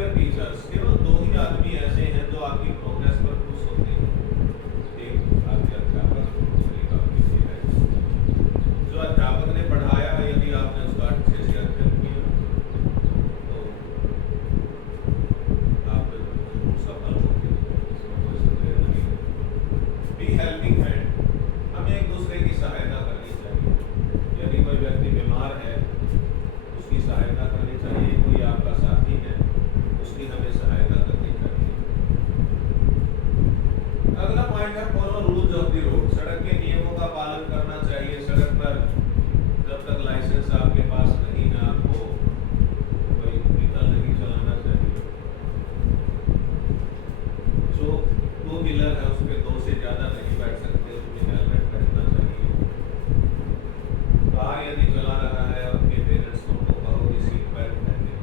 Software teachers, केवल 2 ही आदमी ऐसे हैं जो आपकी प्रोग्रेस पर खुश होते हैं। एक आपके अध्यापक, दूसरी आपकी पेरेंट्स। जो अध्यापक ने पढ़ाया, यदि आपने उसका अच्छे से अध्ययन किया तो आप जरूर सफल होंगे, इसमें कोई संदेह नहीं है। बी हेल्पिंग हैंड, हमें एक दूसरे की सहायता करनी चाहिए। यदि कोई व्यक्ति बीमार है, उसकी सहायता करनी चाहिए। कोई आपका साथी है, उसकी हमें सहायता करनी चाहिए। अगला पॉइंट है follow rules of the road, सड़क के नियमों का पालन करना चाहिए। सड़क पर जब तक लाइसेंस आपके पास नहीं है, आपको कोई व्हीकल नहीं चलाना चाहिए। जो 2 व्हीलर है उसमें 2 से ज्यादा नहीं बैठ सकते, उसमें हेलमेट पहनना चाहिए। कार यदि चला रहा है, अपने पेरेंट्स को कहो कि सीट बेल्ट पहने।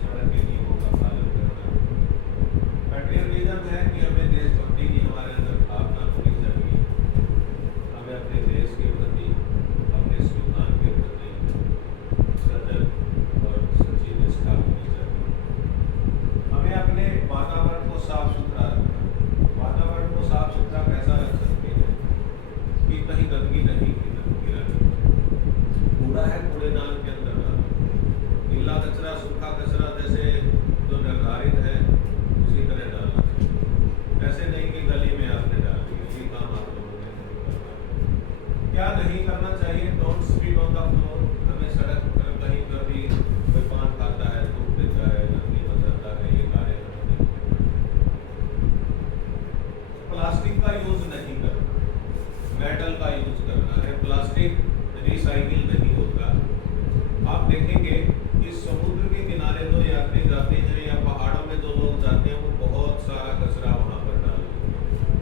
सड़क के नियमों का पालन करना। पैट्रियटिज्म है कि हमें देशभक्ति की हमारे अंदर भावना होनी चाहिए। हमें अपने देश के प्रति, अपने संविधान के प्रति सजग और सच्ची निष्ठा होनी चाहिए। हमें अपने वातावरण को साफ सुथरा रखना। वातावरण को साफ सुथरा कैसा रख सकते हैं कि कहीं गंदगी नहीं गिरानी। कूड़ा है, कूड़ेदान के अंदर डालना। गीला कचरा, सूखा कचरा जैसे जो निर्धारित है उसी तरह डालना चाहिए। ऐसे नहीं कि गली में आपने डाल दिया, ये काम आप लोगों ने नहीं करना। क्या नहीं करना चाहिए? Don't speed on the floor. हमें सड़क पर कहीं पर भी कोई पान खाता है, थूक देता है, गंदगी मचाता है, ये कार्य हमें नहीं करना। प्लास्टिक का यूज नहीं करना, मेटल का यूज करना है। प्लास्टिक रिसाइकिल नहीं होता। आप देखेंगे कि समुद्र के किनारे जो यात्री जाते हैं या पहाड़ों में जो लोग जाते हैं, वो बहुत सारा कचरा वहां पर डाल देते हैं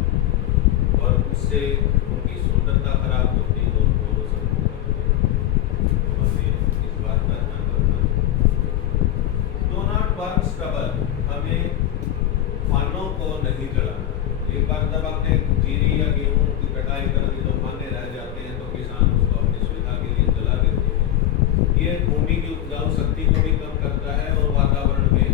और उससे उनकी सुंदरता खराब होती है और वो सब हमें इस बात का ध्यान रखना। डू नॉट वर्क स्टबल, हमें फानों को नहीं जलाना। एक बार जब आपने जीरी या गेहूं की कटाई कर दी तो फाने रह जाते हैं, तो किसान उसको अपनी सुविधा के लिए जला देते हैं। ये भूमि की उपजाऊ शक्ति को भी कम करता है और वातावरण में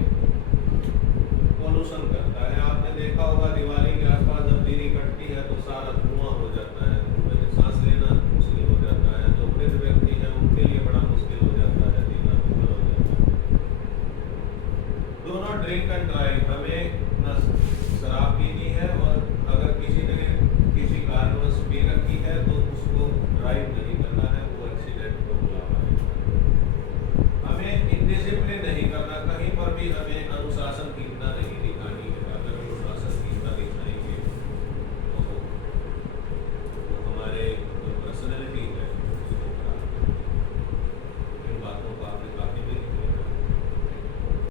पोल्यूशन करता है। आपने देखा होगा दिवाली के आसपास जब जीरी कटती है तो सारा धुआं हो जाता है, धुएं में सांस लेना मुश्किल हो जाता है। जो वृद्ध व्यक्ति है उनके लिए बड़ा मुश्किल हो जाता है, जीना मुश्किल हो जाता है। Do not drink and drive, हमें न शराब पीनी है और अगर किसी ने किसी कारणवश पी रखी है तो उसको ड्राइव नहीं